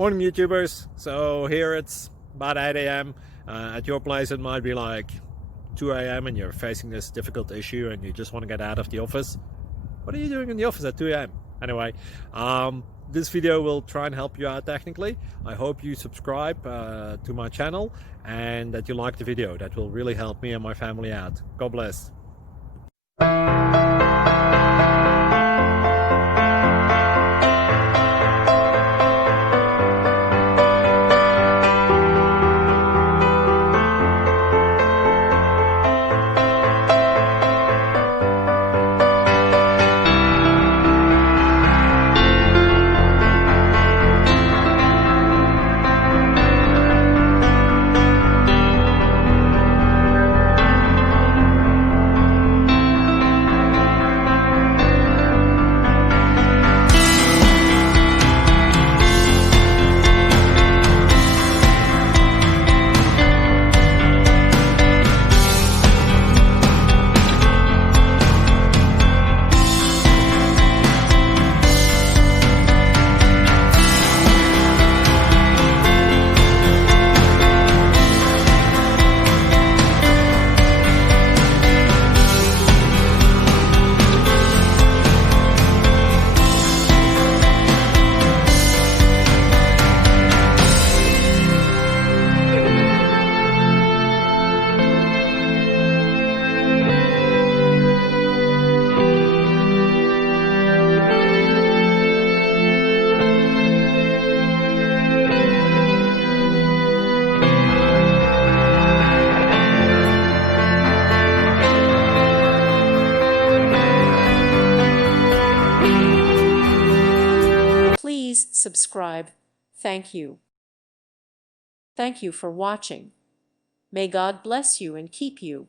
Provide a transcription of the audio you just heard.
Morning YouTubers. So here it's about 8 a.m. At your place it might be like 2 a.m. and you're facing this difficult issue and you just want to get out of the office. What are you doing in the office at 2 a.m.? Anyway, this video will try and help you out technically. I hope you subscribe to my channel and that you like the video. That will really help me and my family out. God bless. Please subscribe. Thank you. Thank you for watching. May God bless you and keep you.